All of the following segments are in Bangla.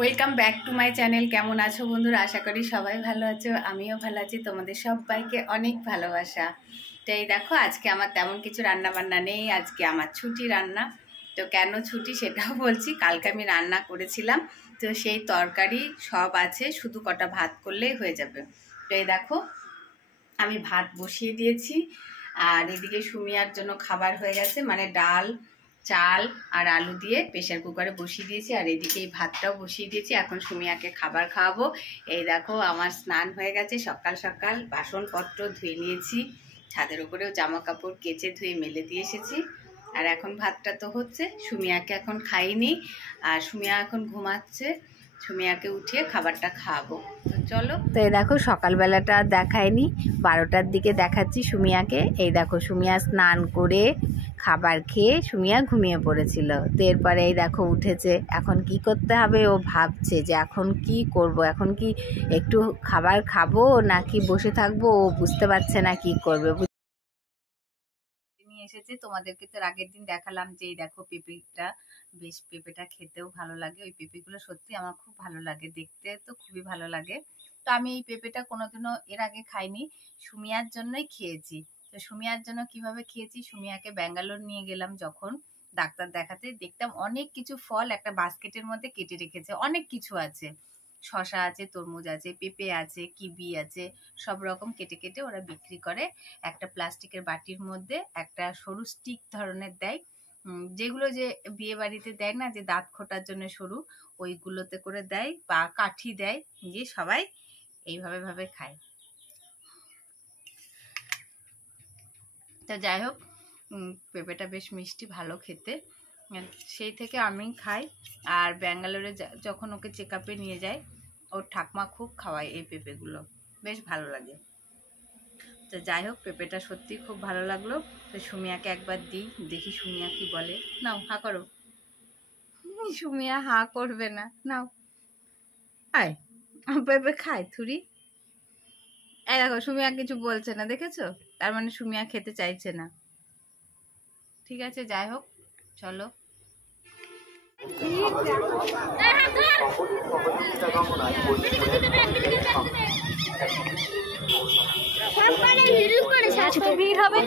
Welcome back to my channel. কেমন আছো বন্ধুরা? আশা করি সবাই ভালো আছো, আমিও ভালো আছি। তোমাদের সবাইকে অনেক ভালোবাসা। তো এই দেখো, আজকে আমার তেমন কিছু রান্না বান্না নেই, আজকে আমার ছুটি রান্না। তো কেন ছুটি সেটাও বলছি। কালকে আমি রান্না করেছিলাম, তো সেই তরকারি সব আছে, শুধু কটা ভাত করলেই হয়ে যাবে। তো এই দেখো, আমি ভাত বসিয়ে দিয়েছি, আর এদিকে সুমিয়ার জন্য খাবার হয়ে গেছে, মানে ডাল, চাল আর আলু দিয়ে প্রেশার কুকারে বসিয়ে দিয়েছি। আর এদিকে এই ভাতটাও বসিয়ে দিয়েছি, এখন সুমিয়াকে খাবার খাওয়াবো। এই দেখো, আমার স্নান হয়ে গেছে সকাল সকাল, বাসনপত্র ধুয়ে নিয়েছি, ছাদের উপরেও জামা কাপড় কেচে ধুয়ে মেলে দিয়ে এসেছি। আর এখন ভাতটা তো হচ্ছে, সুমিয়াকে এখন খাইনি, আর সুমিয়া এখন ঘুমাচ্ছে। সুমিয়াকে উঠিয়ে খাবারটা খাওয়াবো। তো চলো। তো এই দেখো, সকালবেলাটা দেখায়নি, 12টার দিকে দেখাচ্ছি সুমিয়াকে। এই দেখো, সুমিয়া স্নান করে খাবার খেয়ে সুমিয়া ঘুমিয়ে পড়েছিল। তো এরপরে এই দেখো উঠেছে, এখন কি করতে হবে ও ভাবছে যে এখন কি করব, এখন কি একটু খাবার খাবো নাকি বসে থাকবো, ও বুঝতে পারছে না কি করবে। নিয়ে এসেছে, তোমাদেরকে তো আগের দিন দেখালাম যে এই দেখো পেঁপেটা, বেশ পেঁপেটা খেতেও ভালো লাগে। ওই পেঁপেগুলো সত্যি আমার খুব ভালো লাগে, দেখতে তো খুবই ভালো লাগে। তো আমি এই পেঁপেটা কোনোদিনও এর আগে খাইনি, সুমিয়ার জন্যই খেয়েছি। তো সুমিয়ার জন্য কিভাবে খেয়েছি, সুমিয়াকে ব্যাঙ্গালোর নিয়ে গেলাম যখন ডাক্তার দেখাতে, দেখতাম অনেক কিছু ফল একটা বাস্কেটের মধ্যে কেটে রেখেছে, অনেক কিছু আছে, শশা আছে, তরমুজ আছে, পেঁপে আছে, কিবি আছে, সব রকম কেটে কেটে ওরা বিক্রি করে। একটা প্লাস্টিকের বাটির মধ্যে একটা সরু স্টিক ধরনের দেয়, যেগুলো যে বিয়ে বাড়িতে দেয় না, যে দাঁত খোটার জন্য সরু, ওইগুলোতে করে দেয়, বা কাঠি দেয়, দিয়ে সবাই এইভাবে ভাবে খায়। তো যাই হোক, পেঁপেটা বেশ মিষ্টি, ভালো খেতে, সেই থেকে আমি খাই। আর ব্যাঙ্গালোরে যখন ওকে চেক আপে নিয়ে যায়, ওর ঠাকমা খুব খাওয়ায় এই পেঁপেগুলো, বেশ ভালো লাগে। তো যাই হোক, পেঁপেটা সত্যি খুব ভালো লাগলো। তো সুমিয়াকে একবার দিই, দেখি সুমিয়া কি বলে। নাও, হা করো। সুমিয়া হা করবে না, নাও আয়, পেঁপে খায় থুরি। এই দেখো, সুমিয়া কিছু বলছে না, দেখেছো? তার মানে সুমিয়া খেতে চাইছে না। ঠিক আছে, যাই হোক, চলো। ভিড় হবে,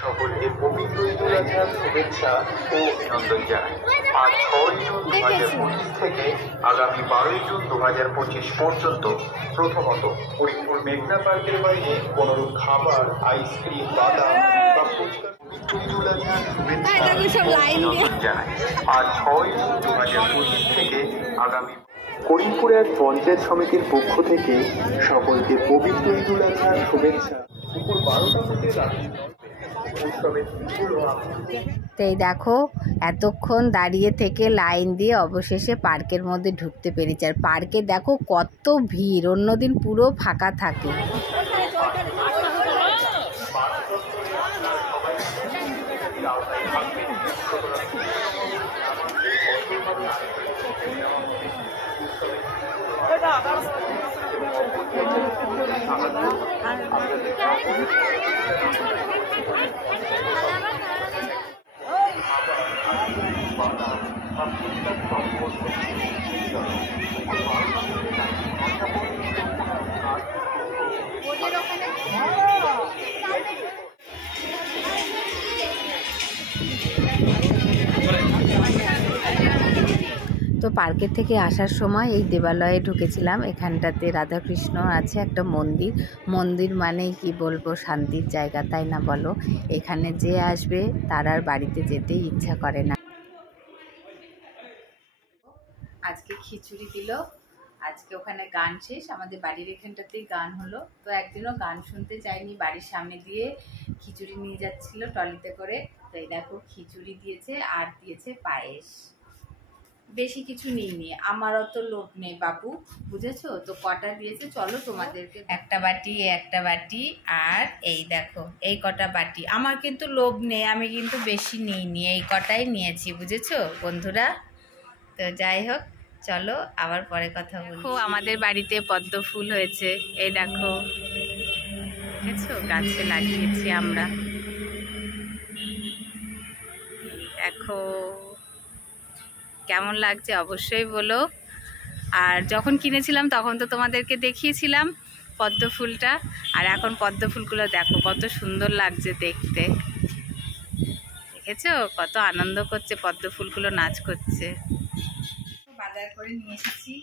সকলকে পবিত্র ঈদুল আজহার শুভেচ্ছা ও অভিনন্দন জানাই। আজ 6 জুন 2025 থেকে আগামী 12 জুন 2025 পর্যন্ত প্রথমত ফরিদপুর মেঘনা পার্কের বাইরে কোনরূপ খাবার, আইসক্রিম, বাদাম বা ফুচকা পবিত্র ঈদুল আজহার শুভেচ্ছা ও অভিনন্দন জানাই। আজ 6 জুন 2025 থেকে আগামী করিমপুর এক পঞ্চায়েত সমিতির পক্ষ থেকে সকলকে পবিত্র ঈদুল আজহার শুভেচ্ছা। দুপুর 12টা থেকে রাত্রি তো এই দেখো, এতক্ষণ দাঁড়িয়ে থেকে লাইন দিয়ে অবশেষে পার্কের মধ্যে ঢুকতে পেরেছি। আর পার্কে দেখো কত ভিড়, অন্যদিন পুরো ফাঁকা থাকে। তো পার্কের থেকে আসার সময় এই দেবালয়ে ঢুকেছিলাম। এখানটাতে রাধাকৃষ্ণ আছে, একটা মন্দির। মন্দির মানেই কি বলবো, শান্তির জায়গা, তাই না বলো? এখানে যে আসবে তার আর বাড়িতে যেতে ইচ্ছা করে না। আজকে খিচুড়ি দিল, আজকে ওখানে গান শেষ, আমাদের বাড়ির এখানটাতেই গান হলো। তো একদিনও গান শুনতে চাইনি, বাড়ির সামনে দিয়ে খিচুড়ি নিয়ে যাচ্ছিল ট্রলিতে করে। তো এই দেখো, খিচুড়ি দিয়েছে আর দিয়েছে পায়েস, বেশি কিছু নিইনি, আমার অত লোভ নেই বাবু, বুঝেছো তো? কটা দিয়েছে চলো তোমাদেরকে, একটা বাটি আর এই দেখো এই কটা বাটি। আমার কিন্তু লোভ নেই, আমি কিন্তু বেশি নিইনি, এই কটাই নিয়েছি, বুঝেছো বন্ধুরা? তো যাই হোক, চলো আবার পরে কথা বলি। দেখো, আমাদের বাড়িতে পদ্ম ফুল হয়েছে, এই দেখো, দেখেছো? গাছে লাগিয়েছি আমরা। দেখো দেখো কেমন লাগছে অবশ্যই বলো। আর যখন কিনেছিলাম তখন তো তোমাদেরকে দেখিয়েছিলাম পদ্ম ফুলটা, আর এখন পদ্ম ফুলগুলো দেখো কত সুন্দর লাগছে দেখতে। দেখেছো কত আনন্দ করছে, পদ্ম ফুলগুলো নাচ করছে। বাজার করে নিয়ে এসেছি,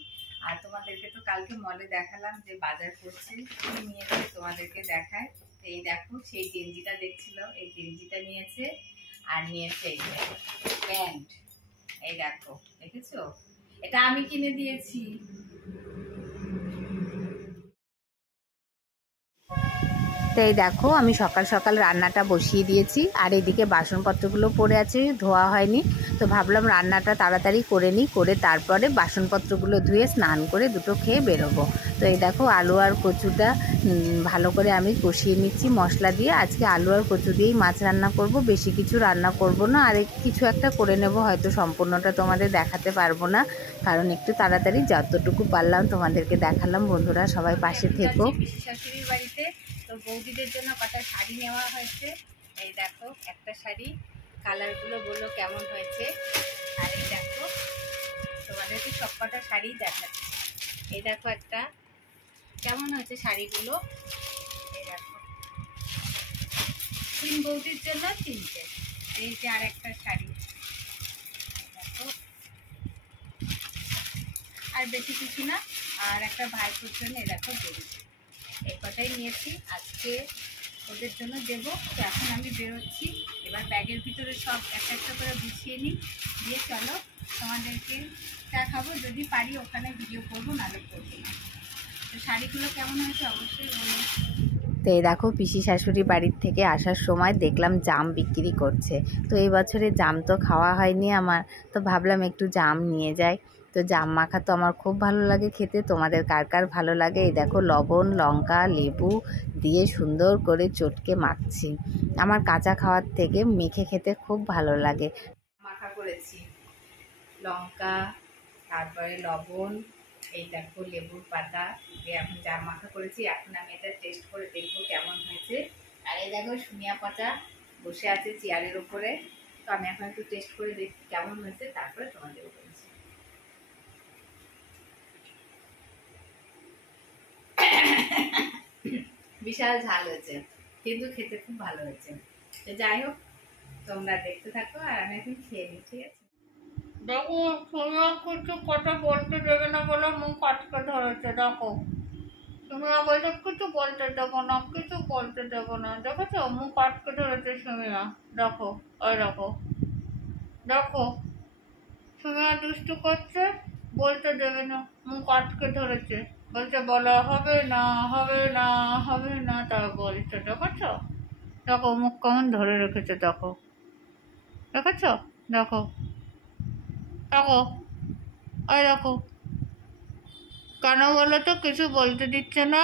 আর তোমাদেরকে তো কালকে মলে দেখালাম যে বাজার করছে, কি নিয়েছে তোমাদেরকে দেখায়। এই দেখো সেই গেঞ্জিটা দেখছিল, এই গেঞ্জিটা নিয়েছে, আর নিয়েছে এই প্যান্ট। এই দেখো দেখেছো, এটা আমি কিনে দিয়েছি। তো এই দেখো আমি সকাল সকাল রান্নাটা বসিয়ে দিয়েছি, আর এদিকে বাসনপত্রগুলো পড়ে আছে, ধোয়া হয়নি। তো ভাবলাম রান্নাটা তাড়াতাড়ি করে নিই, করে তারপরে বাসনপত্রগুলো ধুয়ে স্নান করে দুটো খেয়ে বেরোবো। তো এই দেখো আলু আর কচুটা ভালো করে আমি কষিয়ে নিচ্ছি মশলা দিয়ে। আজকে আলু আর কচু দিয়েই মাছ রান্না করব, বেশি কিছু রান্না করব না। আর কিছু একটা করে নেব, হয়তো সম্পূর্ণটা তোমাদের দেখাতে পারবো না, কারণ একটু তাড়াতাড়ি যতটুকু পারলাম তোমাদেরকে দেখালাম। বন্ধুরা সবাই পাশে থেকো। পিসি শাশুড়ির বাড়িতে তো বৌদিদের জন্য কটা শাড়ি নেওয়া হয়েছে। এই দেখো একটা শাড়ি, কালারগুলো বললো কেমন হয়েছে। আর এই দেখো তোমাদেরকে সব কটা শাড়ি দেখাচ্ছি। এই দেখো একটা কেমন হয়েছে শাড়িগুলো। এই দেখো 3 বৌদির জন্য 3টে। এই যে আর একটা শাড়ি দেখো, আর বেশি কিছু না। আর একটা ভাইপুর জন্য এই দেখো বেরি, এই কটাই নিয়েছি আজকে ওদের জন্য দেবো। তো এখন আমি বেরোচ্ছি, এবার ব্যাগের ভিতরে সব একটা একটা করে গুছিয়ে নিই, দিয়ে চলো তোমাদেরকে দেখাবো। যদি পারি ওখানে ভিডিও করবো, নাহলে করবো না। তো শাড়িগুলো কেমন হয়েছে অবশ্যই বলো। তো এই দেখো পিসি শাশুড়ি বাড়ির থেকে আসার সময় দেখলাম জাম বিক্রি করছে। তো এই বছরে জাম তো খাওয়া হয়নি আমার, তো ভাবলাম একটু জাম নিয়ে যাই। তো জাম মাখা তো আমার খুব ভালো লাগে খেতে, তোমাদের কার কার ভালো লাগে। এই দেখো লবণ লঙ্কা লেবু দিয়ে সুন্দর করে চটকে মাখছি। আমার কাঁচা খাওয়ার থেকে মেখে খেতে খুব ভালো লাগে। মাখা করেছি লঙ্কা, তারপরে লবণ, এই দেখো লেবুর পাতা দিয়ে এখন জাম মাখা করেছি। এখন আমি এটা টেস্ট করে দেখবো কেমন হয়েছে। আর এই দেখো সুনিয়া পাতা বসে আছে চেয়ারের উপরে, তো আমি এখন একটু টেস্ট করে দেখি কেমন হয়েছে, তারপরে তোমাদের বলছি। বিশাল ঝাল হয়েছে, কিন্তু খেতে খুব ভালো হয়েছে। তো যাই হোক তোমরা দেখতে থাকো, আর আমি এখন খেয়ে নিই, ঠিক আছে। দেখো সোনিয়া কিছু কথা বলতে দেবে না বলে মুখ আটকে ধরেছে। দেখো সোনিয়া বলছে কিছু বলতে দেবো না, কিছু বলতে দেবো না। দেখেছো মুখ আটকে ধরেছে সোনিয়া। দেখো ওই দেখো দেখো সোনিয়া দুষ্টু করছে, বলতে দেবে না, মুখ আটকে ধরেছে। বলছে বলা হবে না হবে না হবে না, তাই বলছে। দেখেছো দেখো মুখ কেমন ধরে রেখেছে, দেখো দেখেছো দেখো দেখো ওই দেখো। কেন বলো তো কিছু বলতে দিচ্ছে না?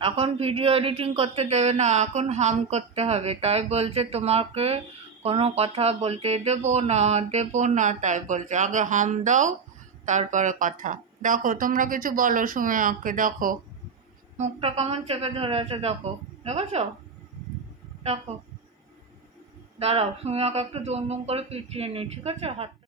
এখন ভিডিও এডিটিং করতে দেবে না, এখন হাম করতে হবে, তাই বলছে তোমাকে কোনো কথা বলতে দেবো না, তাই বলছে আগে হাম দাও তারপরে কথা। দেখো তোমরা কিছু বলো সুমিয়াকে, দেখো মুখটা কেমন চেপে ধরে আছে, দেখো দেখেছো দেখো। দাঁড়াও সুমিয়াকে একটু দম করে পিছিয়ে নিই, ঠিক আছে হাতটা।